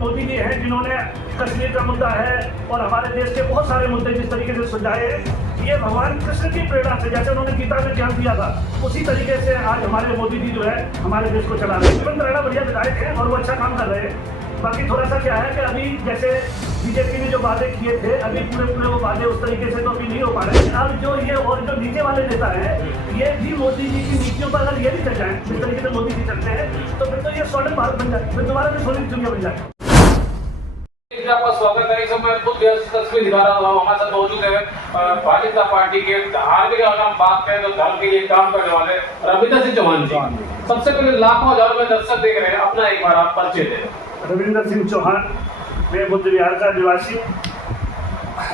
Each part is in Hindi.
मोदी जी हैं जिन्होंने कश्मीर का मुद्दा है और हमारे देश के बहुत सारे मुद्दे जिस तरीके से सुलझाए हैं, ये भगवान कृष्ण की प्रेरणा से, जैसे उन्होंने गीता में ज्ञान दिया था, उसी तरीके से आज हमारे मोदी जी जो है हमारे देश को चला रहे हैं। राणा बढ़िया विधायक हैं और वो अच्छा काम कर रहे हैं। बाकी थोड़ा सा क्या है कि अभी जैसे बीजेपी ने जो वादे किए थे, अभी पूरे वो वादे उस तरीके से तो अभी नहीं हो पा रहे। अब जो ये और जो नीचे वाले नेता है, ये भी मोदी जी की नीतियों पर अगर ये भी चल जाए जिस तरीके से मोदी जी चलते हैं, तो फिर तो ये स्वर्ण भारत बन जाए, फिर दोबारा से सोनी दुनिया बन जाए। आपका स्वागत है। इस समय खुद तस्वीर दिखा रहा हूँ, हमारे साथ मौजूद है भारतीय जनता पार्टी के धार्मिक, अगर हम बात करें तो धर्म के लिए काम करने वाले रविंदर सिंह चौहान जी। सबसे पहले लाखों हजारों में दर्शक देख रहे हैं, अपना एक बार आप परिचय दें। रविंदर सिंह चौहान, मैं बुद्ध विहार का निवासी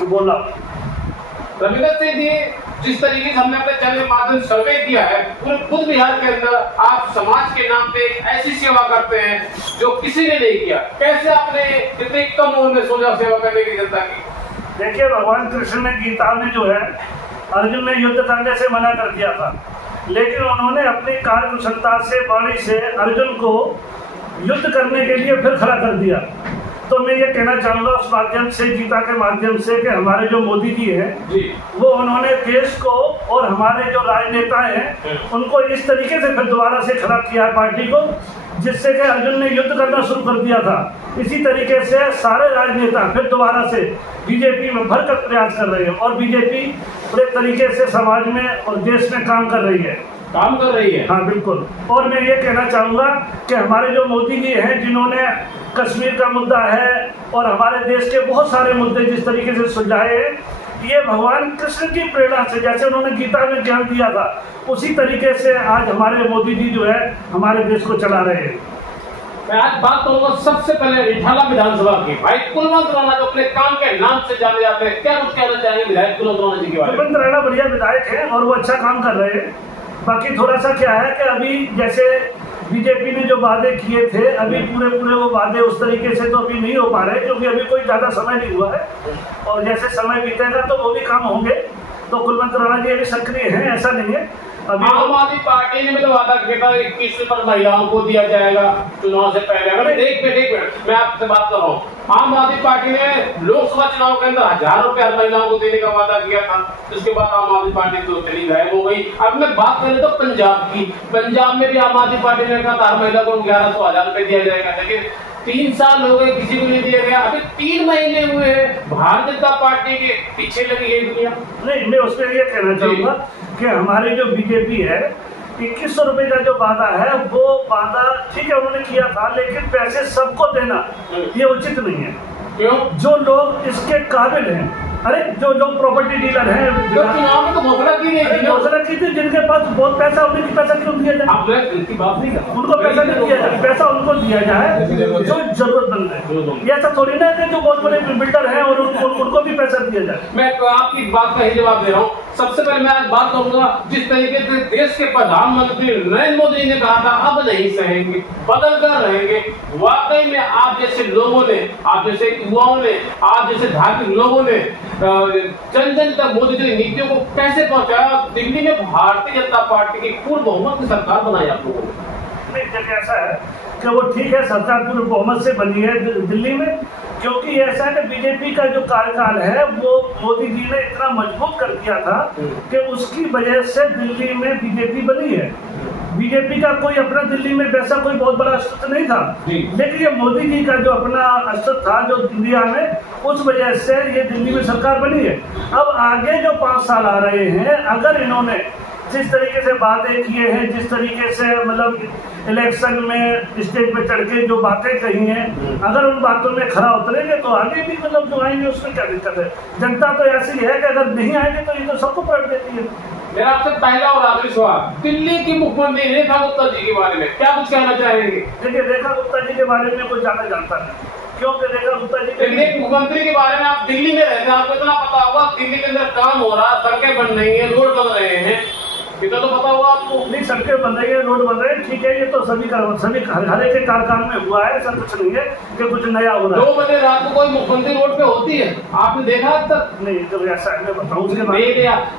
बोल रहा हूँ। रविंदर सिंह जी, जिस तरीके से हमने अपने चैनल के माध्यम से सर्वे किया है, पूरे बुद्ध विहार के अंदर आप समाज के नाम पे एक ऐसी सेवा करते हैं जो किसी ने नहीं किया। कैसे आपने इतनी कम उम्र में सोचा सेवा करने की जनता की? देखिए, भगवान कृष्ण ने गीता में जो है अर्जुन ने युद्ध करने से मना कर दिया था, लेकिन उन्होंने अपनी कार्य कुशलता से, वाणी से अर्जुन को युद्ध करने के लिए फिर खड़ा कर दिया। तो मैं ये कहना चाहूँगा उस माध्यम से, गीता के माध्यम से, कि हमारे जो मोदी जी हैं वो उन्होंने देश को और हमारे जो राजनेता हैं उनको इस तरीके से फिर दोबारा से खड़ा किया है पार्टी को, जिससे कि अर्जुन ने युद्ध करना शुरू कर दिया था। इसी तरीके से सारे राजनेता फिर दोबारा से बीजेपी में भरकर प्रयास कर रहे हैं और बीजेपी पूरे तरीके से समाज में और देश में काम कर रही है। हाँ, बिल्कुल। और मैं ये कहना चाहूँगा कि हमारे जो मोदी जी हैं जिन्होंने कश्मीर का मुद्दा है और हमारे देश के बहुत सारे मुद्दे जिस तरीके से सुलझाए हैं, ये भगवान कृष्ण की प्रेरणा से, जैसे उन्होंने गीता में ज्ञान दिया था, उसी तरीके से आज हमारे मोदी जी जो है हमारे देश को चला रहे हैं। मैं आज बात करूंगा सबसे पहले रिठाला विधानसभा की। भाई कुलवंत राणा जो अपने काम के नाम से जाने जाते हैं, क्या कुछ कहना चाहेंगे विधायक कुलवंत राणा जी के बारे में? कुलवंत राणा बढ़िया विधायक हैं और वो अच्छा काम कर रहे हैं। बाकी थोड़ा सा क्या है कि अभी जैसे बीजेपी ने जो वादे किए थे, अभी पूरे वो वादे उस तरीके से तो अभी नहीं हो पा रहे, क्योंकि अभी कोई ज़्यादा समय नहीं हुआ है और जैसे समय बीतेगा तो वो भी काम होंगे। तो कुलवंत राणा जी अभी सक्रिय हैं, ऐसा नहीं है। आम आदमी पार्टी ने मतलब वादा किया था 21 पर महिलाओं को दिया जाएगा चुनाव से पहले। अगर एक मिनट मैं आपसे बात कर रहा हूँ, आम आदमी पार्टी ने लोकसभा चुनाव के अंदर 1000 रुपए हर महिलाओं को देने का वादा किया था, जिसके बाद आम आदमी पार्टी तो चली गायब हो गई। अब मैं बात करें तो पंजाब की, पंजाब में भी आम आदमी पार्टी ने कहा था हर महिला को 1100 रुपए दिया जाएगा, लेकिन 3 साल हो गए, किसी को नहीं दिया गया। अभी 3 महीने हुए हैं, भारतीय जनता पार्टी के पीछे लगी है दुनिया। नहीं, मैं उसमें ये कहना चाहूँगा कि हमारी जो बीजेपी है, 2100 रुपए का जो वादा है, वो वादा ठीक है उन्होंने किया था, लेकिन पैसे सबको देना ये उचित नहीं है। क्यों? जो लोग इसके काबिल हैं, अरे जो प्रॉपर्टी डीलर हैं, तो चुनाव में तो घोषणा की की थी, जिनके पास बहुत पैसा, उन्हें पैसा क्यों दिया जाए? बात नहीं कर, उनको पैसा नहीं दिया जाए, पैसा उनको दिया जाए जो जरूरतमंद है। ऐसा थोड़ी ना है कि जो बहुत बड़े बिल्डर हैं और उनको भी पैसा दिया जाए। मैं आपकी बात का ही जवाब दे रहा हूँ। सबसे पहले मैं आज बात करूंगा जिस तरीके से देश के प्रधानमंत्री नरेंद्र मोदी ने कहा था अब नहीं सहेंगे, बदल कर रहेंगे। वाकई में आप जैसे लोगों ने, आप जैसे युवाओं ने, आप जैसे धार्मिक लोगों ने जन जन तक मोदी जी की नीतियों को कैसे पहुंचाया? दिल्ली में भारतीय जनता पार्टी की पूर्ण बहुमत की सरकार बनाई आप लोगों ने। नहीं, ऐसा है कि वो ठीक है, सरकार पूर्ण बहुमत से बनी है दिल्ली में, क्योंकि ऐसा है कि बीजेपी का जो कार्यकाल है वो मोदी जी ने इतना मजबूत कर दिया था कि उसकी वजह से दिल्ली में बीजेपी बनी है। बीजेपी का कोई अपना दिल्ली में वैसा कोई बहुत बड़ा अस्तित्व नहीं था, लेकिन ये मोदी जी का जो अपना अस्तित्व था जो इंडिया में, उस वजह से ये दिल्ली में सरकार बनी है। अब आगे जो 5 साल आ रहे हैं, अगर इन्होंने जिस तरीके से बातें किए हैं, जिस तरीके से मतलब इलेक्शन में स्टेज पे चढ़ के जो बातें कही हैं, अगर उन बातों में खरा उतरेंगे तो आगे भी मतलब जो आएंगे उसमें क्या दिक्कत है। जनता तो ऐसी है कि अगर नहीं आएंगे तो ये तो सबको पलट देती है। मेरा आपसे पहला और आखिरी सवाल, दिल्ली की मुख्यमंत्री रेखा गुप्ता जी के बारे में क्या कुछ कहना चाहेंगे? देखिए, रेखा गुप्ता जी के बारे में कोई ज्यादा जानता नहीं, क्योंकि रेखा गुप्ता जी के मुख्यमंत्री के बारे में आप दिल्ली में रहते हैं, आपको इतना पता होगा दिल्ली के अंदर काम हो रहा, सड़कें बन रही है, रोड बन रहे हैं, इतना तो पता होगा आपको। नहीं, सड़कें बन रही है, रोड बन रहे हैं, ठीक है, ये तो सभी हर एक के कार्यकाल में हुआ है, ऐसा कुछ नहीं है कि कुछ नया हो रहा है। 2 बजे रात को कोई मुख्यमंत्री रोड पे होती है, आपने देखा अब तक? नहीं, तो ऐसा मैं बताऊँ उसके बाद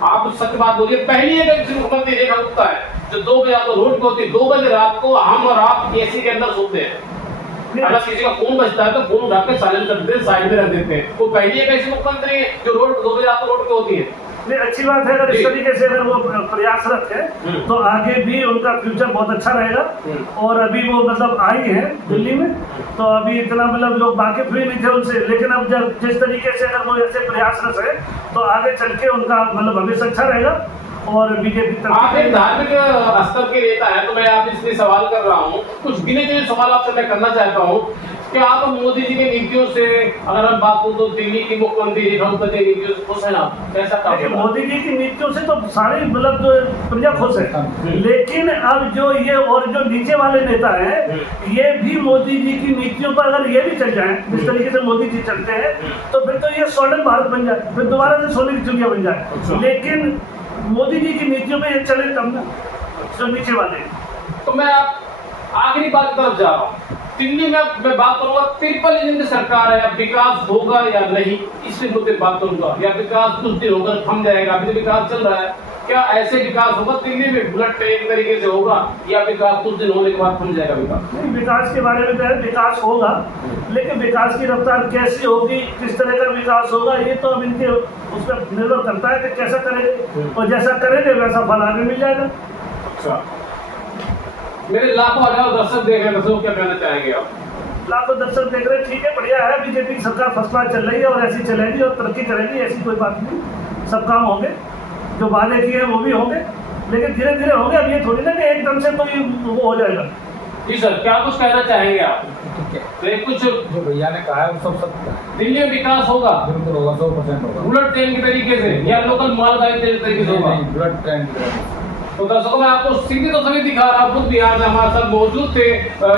आप सच बात बोलिए। पहली एक मुख्यमंत्री रेखा गुप्ता है जो 2 बजे तो रोड पे होती है, 2 बजे रात को हम और आप एसी के अंदर सोते हैं। अगर किसी का फोन बजता है तो फोन उठा के साइलेंट कर देते हैं, साइड में रख देते हैं। वो पहली एक ऐसी मुख्यमंत्री है जो रोड 2 बजे रात को रोड पे होती है। नहीं, अच्छी बात है। अगर इस तरीके से अगर वो प्रयासरत है तो आगे भी उनका फ्यूचर बहुत अच्छा रहेगा। और अभी वो मतलब आई है दिल्ली में, तो अभी इतना मतलब लोग वाकिफ भी नहीं थे उनसे, लेकिन अब जब जिस तरीके से अगर वो ऐसे प्रयासरत है तो आगे चल के उनका मतलब भविष्य अच्छा रहेगा। और बीजेपी आप एक धार्मिक स्तर के नेता है, तो मैं आप इसलिए सवाल कर रहा हूँ, कुछ गिने चुने सवाल आपसे मैं करना चाहता हूँ कि आप मोदी जी की नीतियों से अगर हम बात करूं तो दिल्ली की मुख्यमंत्री द्रौपदी नीतियों से खुश है ना? कैसा काम देखिए, मोदी जी की नीतियों से तो सारे मतलब प्रजा खुश है, लेकिन अब जो ये और जो नीचे वाले नेता हैं ये भी मोदी जी की नीतियों पर अगर ये भी चल जाए जिस तरीके से मोदी जी चलते हैं तो फिर तो ये स्वर्ण भारत बन जाए, फिर दोबारा से सोने की चिड़िया बन जाए। लेकिन मोदी जी की नीतियों पे ये चले तब ना जो नीचे वाले। तो मैं आखिरी बात की तरफ जा रहा हूँ। दिल्ली में मैं बात करूंगा, ट्रिपल इंजन की सरकार है, अब विकास होगा या नहीं इससे मुद्दे बात करूंगा, या विकास कुछ दिन होकर थम जाएगा? अभी तो विकास चल रहा है, क्या ऐसे विकास होगा दिल्ली में बुलेट ट्रेन तरीके से होगा, या विकास कुछ दिन होने के बाद थम जाएगा विकास? नहीं, विकास के बारे में तो है, विकास होगा, लेकिन विकास की रफ्तार कैसी होगी, किस तरह का विकास होगा, ये तो अब इनके उस पर निर्भर करता है कि कैसा करेंगे, और जैसा करेंगे वैसा फल आगे मिल जाएगा। अच्छा, मेरे लाखों हजारों दर्शक देख रहे हैं, दर्शकों क्या कहना चाहेंगे आप? लाखों दर्शक देख रहे हैं, ठीक है, बढ़िया है। बीजेपी की सरकार फर्स्ट क्लास चल रही है और ऐसी चलेगी और तरक्की करेगी, ऐसी कोई बात नहीं। सब काम होंगे, जो वादे किए हैं वो भी होंगे, लेकिन धीरे धीरे होंगे। अब ये थोड़ी ना कि एकदम से कोई वो हो जाएगा। जी सर, क्या कुछ कहना चाहेंगे आप? तो कुछ जो भैया ने कहा है वो सब सत्य दिल्ली में विकास होगा, बिल्कुल होगा, 100% होगा। बुलेट ट्रेन के तरीके से या लोकल मालगाड़ी ट्रेन तरीके से होगा? नहीं, बुलेट ट्रेन की तरह। तो दर्शकों मैं आपको सीधी तो सभी दिखा रहा हूँ, खुद बिहार में हमारे साथ मौजूद थे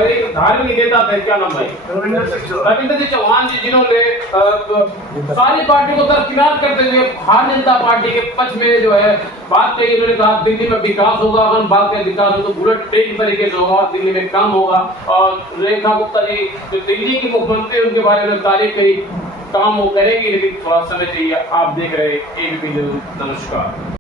एक धार्मिक नेता थे, क्या नाम भाई? रविंद्र सिंह चौहान जी, जिन्होंने सारी पार्टी को दरकिनार करते हुए भारतीय जनता पार्टी के पक्ष में जो है बात कही। उन्होंने कहा दिल्ली में विकास होगा, अगर बात करें विकास हो तो बुलेट ट्रेन तरीके से होगा, दिल्ली में काम होगा। और रेखा गुप्ता जी जो दिल्ली की मुख्यमंत्री, उनके बारे में तारीफ करी, काम वो करेंगी, लेकिन थोड़ा समय चाहिए। आप देख रहे हैं एबीपी न्यूज़। नमस्कार।